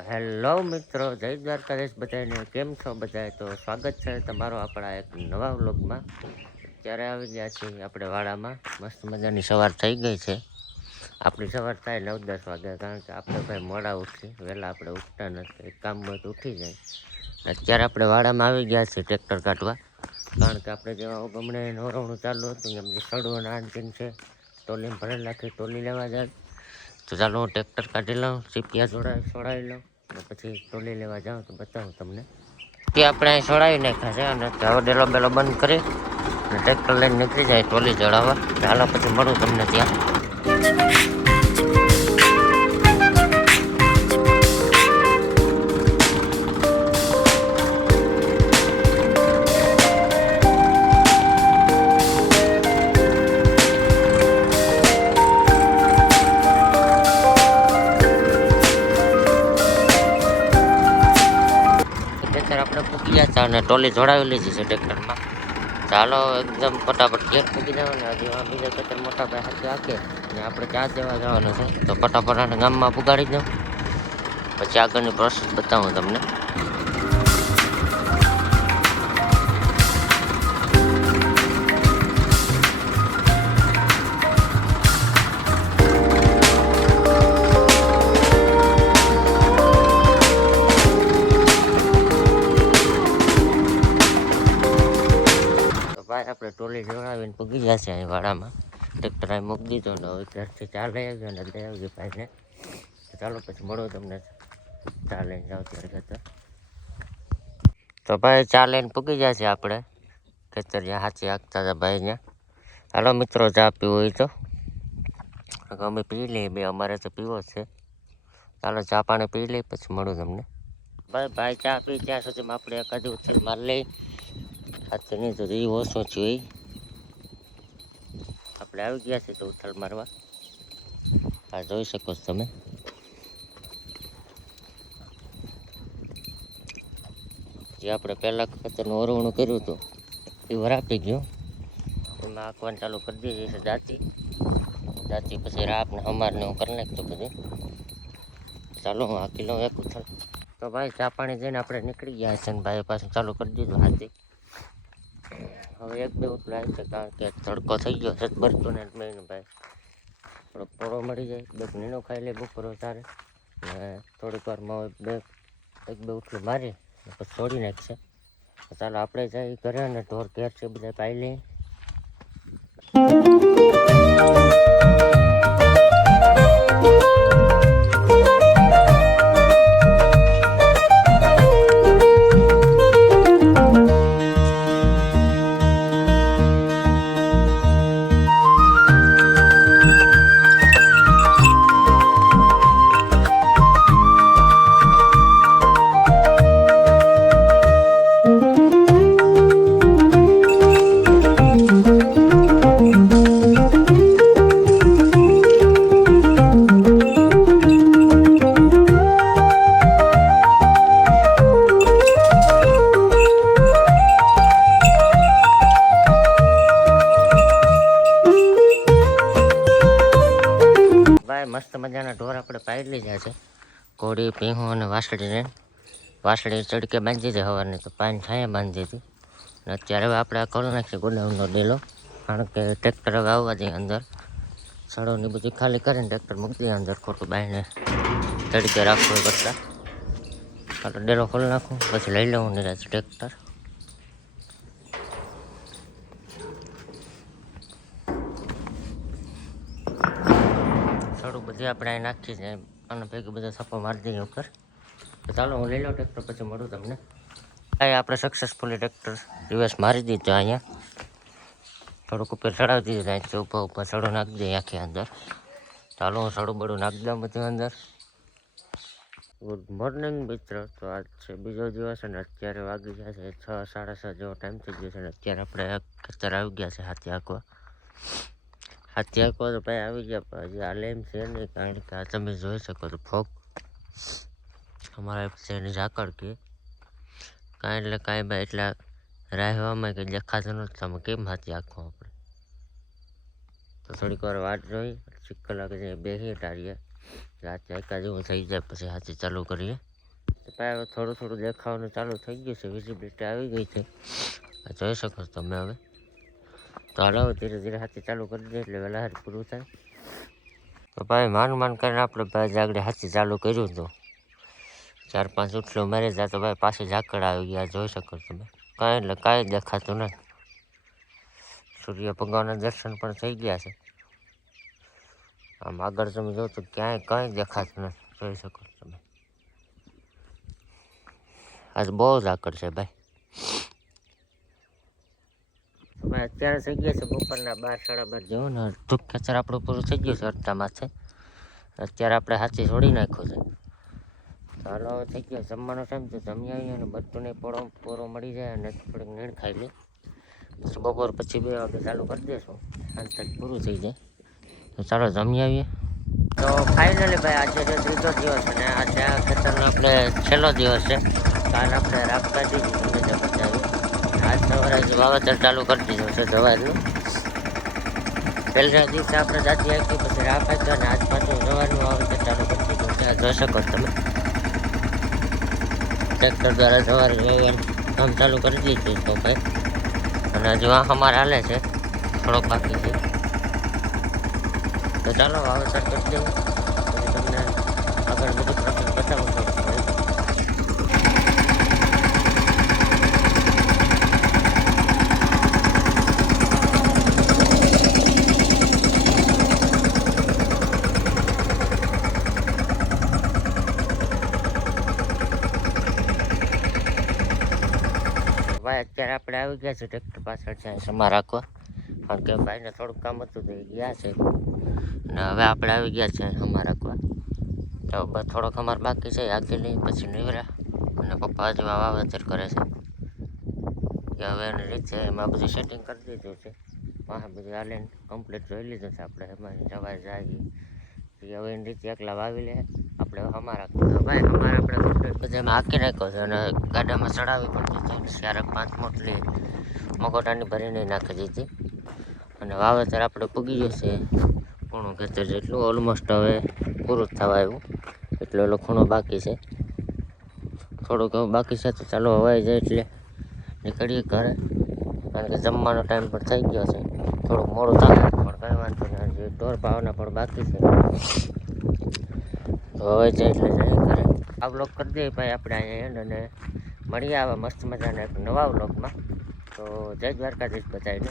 Hello મિત્રો, જય દ્વારકાધીશ બધાને. કેમ છો બધા તો સ્વાગત છે તમારો આપણા એક નવા વ્લોગમાં. અત્યારે આવી ગયા છીએ આપણે વાડામાં. મસ્ત મજાની સવાર થઈ ગઈ છે. આપણી સવાર થાય નવ દસ વાગ્યા કારણ કે આપણે ભાઈ મોડા ઉઠી વહેલા આપણે ઉઠતા નથી. એક કામ હોય તો ઉઠી જાય. અત્યારે આપણે વાડામાં આવી ગયા છીએ ટ્રેક્ટર કાઢવા. કારણ કે આપણે જેવા ગમણે નોરવણું ચાલુ હતું એમ સડવું આંચીન છે ટોલી ભરેલ નાખી ટોલી લેવા જાય. તો ચાલો ટ્રેક્ટર કાઢી લઉં સીપિયા જોડાવી છોડાવી લઉં પછી ટોલી લેવા જાઉં તો બતાવું તમને. તે આપણે અહીં છોડાવી નાખ્યા છે અને હવે ડેલો બેલો બંધ કરી અને ટ્રેક્ટર લઈને નીકળી જાય ટોલી ચડાવવા. ચાલો પછી મળું તમને ત્યાં. આપણે પૂકી ગયા અને ટોલી જોડાવેલી છે ટ્રેક્ટરમાં ચાલો એકદમ ફટાફટ ઘેર પૂકી જવાનું હજી બીજા ખેતર મોટા ભાઈ હાથે આકે અને આપણે ચા જવા જવાનું છે? તો ફટાફટ ગામમાં પુગાડી દઉં. પછી આગળની પ્રોસેસ બતાવું તમને. ભાઈ આપણે ટોલી જોડાવીને પૂગી ગયા છે અહીં વાડામાં. ટ્રેક્ટર અહીં મૂકી દીધો ને હવે ત્યારથી ચા લઈ આવ્યો ને લઈ આવજો ભાઈને ચાલો પછી મળો તમને ચાલે જાઓ ત્યારે ખેતર તો ભાઈ ચા લઈને પૂગી ગયા છે આપણે. ખેતર જ્યાં હાચી હાંકતા હતા ભાઈ ત્યાં. હાલો મિત્રો, ચા પીવો હોય તો. અમે પી લઈએ બે, અમારે તો પીવો છે. ચાલો ચા પાણી પી લઈએ, પછી મળું તમને. ભાઈ ભાઈ ચા પી, ત્યાં સુધીમાં આપણે એકાદ ઉછેર મારી લઈ. નહીં તો એ ઓછો એ આપણે આવી ગયા છે તો ઉથલ મારવા. આ જોઈ શકો છો તમે. જે આપણે પહેલાં ખતરનું ઓરવણું કર્યું હતું, એ વરાપી ગયું. એમાં આંકવાનું ચાલુ કરી દીધી છે દાંતી દાંતી પછી રાપને અમારને હું કરી નાખતો બધું. ચાલો, હું આંકી લઉં એક ઉથલ. તો ભાઈ, ચા પાણી જઈને આપણે નીકળી ગયા છે ને ભાઈ, પાછું ચાલુ કરી દીધું હાથી. હવે એક બે આવી છે, કારણ કે તડકો થઈ ગયો છે બરતો ને મેં ભાઈ, થોડોક પોળો મળી જાય, બે નીનો ખાઈ લે બપોરો તારે ને થોડીક વારમાં બે, એક બે ઉઠલું મારી પછી છોડી નાખશે ચાલો આપણે જઈ ઘરે અને ઢોર ઘેર છે, બધા પાઈ લઈએ. પાડી લીધા છે. ઘોડી ભીહું અને વાસળીને. વાસળી ચડકે બાંધી હતી હવારની તો પાણી છાંયા બાંધી હતી અને અત્યારે આપણે આ કરી નાખીએ ગોડાઉનનો ડેલો કારણ કે ટ્રેક્ટર હવે આવવા દઈએ અંદર. સડોની બધી ખાલી કરીને ટ્રેક્ટર મૂકી દઈએ અંદર, ખોટું બાઈને તડકે રાખવું કરતાં હાલો ડેલો ખોલી નાખું, પછી લઈ લઉં નિરાજ ટ્રેક્ટર થોડું બધું આપણે નાખી છે અને ભેગું બધા સપો મારી દઈએ ઉપર. તો ચાલો, હું લઈ લઉં ટ્રેક્ટર પછી મળું તમને. અહીંયા આપણે સક્સેસફુલી ટ્રેક્ટર રિવર્સ મારી દીધું અહીંયા. થોડુંક ઉપર ચડાવી દીધું ત્યાં ઉપર ઉપર સડું નાખી દઈએ આખી અંદર. ચાલો, હું સડું બડું નાખી દઉં બધું અંદર. ગુડ મોર્નિંગ મિત્ર. તો આજ છે બીજો દિવસ અને અત્યારે વાગી ગયા છે છ, સાડા છ જેવો ટાઈમ થઈ ગયો છે અને અત્યારે આપણે ખેતર આવી ગયા છે હાથી આંકવા આંકવા તો ભાઈ આવી ગયા, પણ હજી હાલે એમ છે નહીં, કારણ કે આ તમે જોઈ શકો છો ફોક અમારા છે એની ઝાકળ કે. કાંઈ એટલે કાંઈ ભાઈ એટલા રહેવામાં કંઈ દેખાતો નથી તમે કેમ હાથી આંખો આપણે? તો થોડીક વાર વાત જોઈ, પછી કલાક બેસીએ ટાળીએ. રાતે એકા જેવું થઈ જાય, પછી હાથી ચાલુ કરીએ. તો ભાઈ થોડું થોડું દેખાવાનું ચાલુ થઈ ગયું છે વિઝિબિલિટી આવી ગઈ છે. જોઈ શકો છો તમે હવે. તો હાલો, ધીરે ધીરે હાથી ચાલુ કરી દે એટલે વહેલા હારી પૂરું થાય. તો ભાઈ, માન માન કરીને આપણે ભાઈ આગળ હાથી ચાલુ કર્યું હતું. ચાર પાંચ ઉઠલો મારે જાય તો ભાઈ પાછી ઝાકળ આવી ગયા, જોઈ શકો તમે. કાંઈ એટલે કાંઈ દેખાતું નથી. સૂર્ય ભગવાનના દર્શન પણ થઈ ગયા છે. આમ આગળ તમે જો તો ક્યાંય કંઈ દેખાતું નથી. જોઈ શકો તમે. આજ બહુ આકર છે ભાઈ. અમે અત્યારે થઈ ગયા છે બપોરના બાર, સાડા બાર. જેવું ને ટૂંક ખેતર આપણું પૂરું થઈ ગયું છે અડધામાં છે. અત્યારે આપણે હાથી છોડી નાખ્યો છે. ચાલો, હવે થઈ ગયો જમવાનો ટાઈમ તો જમી આવીએ અને બધું ને પોળો પોરો મળી જાય અને થોડીક નીણ ખાઈ લે બપોર પછી બે વાગે ચાલુ કરી દઈશું સાંજ તક પૂરું થઈ જાય. તો ચાલો, જમી આવીએ. તો ફાઇનલી ભાઈ, આજે જે ત્રીજો દિવસ અને આજે આ ખેતરનો આપણે છેલ્લો દિવસ છે. કાલ આપણે રાખતા દીધી તમને જે બતાવી આજ સવારે જ વાવેતર ચાલુ કરી દીધું છે સવારનું પહેલા દિવસે આપણે જાતી આપી પછી રાખ આપ્યો અને આજ પાછું સવારનું વાવેતર ચાલુ કરી દીધું. છે આ જોઈ શકો તમે? ટ્રેક્ટર દ્વારા સવારે કામ ચાલુ કરી દીધું તો ભાઈ. અને હજુ આ અમારે હાલે છે, થોડોક બાકી છે. તો ચાલો વાવેતર કરી દઉં તમને આગળ બધું પ્રોસેસ બતાવું થોડુંક ભાઈ ભાઈ અત્યારે આપણે આવી ગયા છે ટ્રેક્ટર પાછળ છે, સમા રાખવા. કારણ કે ભાઈને થોડુંક કામ હતું તો ગયા છે. અને હવે આપણે આવી ગયા છે સમા રાખવા. તો થોડોક અમારે બાકી છે નહીં, પછી નીવરા અને પપ્પા આ વાવેતર કરે છે. કે હવે એની રીત છે એમાં બધું સેટિંગ કરી દીધું છે. પાસે બધું હાલીને કમ્પ્લીટ જોઈ લીધું છે આપણે. એમાં જવા જાય. હવે એની રીતે એકલા વાવી લે. આપણે અમારા ભાઈ અમારે આપણે કમ્પ્લીટ બધા એમાં નાખ્યો છે અને ગાડામાં ચડાવી પણ દીધું ક્યારેક પાંચ મોટલી મકોટાની ભરીને નાખી દીધી. અને વાવેતર આપણે પૂગી ગયું છે. ખૂણું ખેતર જેટલું ઓલમોસ્ટ હવે પૂરું થવા આવ્યું. એટલો એટલો ખૂણો બાકી છે. થોડુંક બાકી છે તો ચાલો હવાઈ જાય એટલે નીકળીએ ઘરે. કારણ કે જમવાનો ટાઈમ પણ થઈ ગયો છે. થોડુંક મોડું થાય પણ કંઈ વાંધો નહીં. હજી ઢોર પાવાના પણ બાકી છે. હવે જાય એટલે જાય આ બ્લોગ કરી દઈએ ભાઈ આપણે અહીંયા અને મળીએ આવા મસ્ત મજાના એક નવા બ્લોગમાં તો જય દ્વારકાધીશ બધાને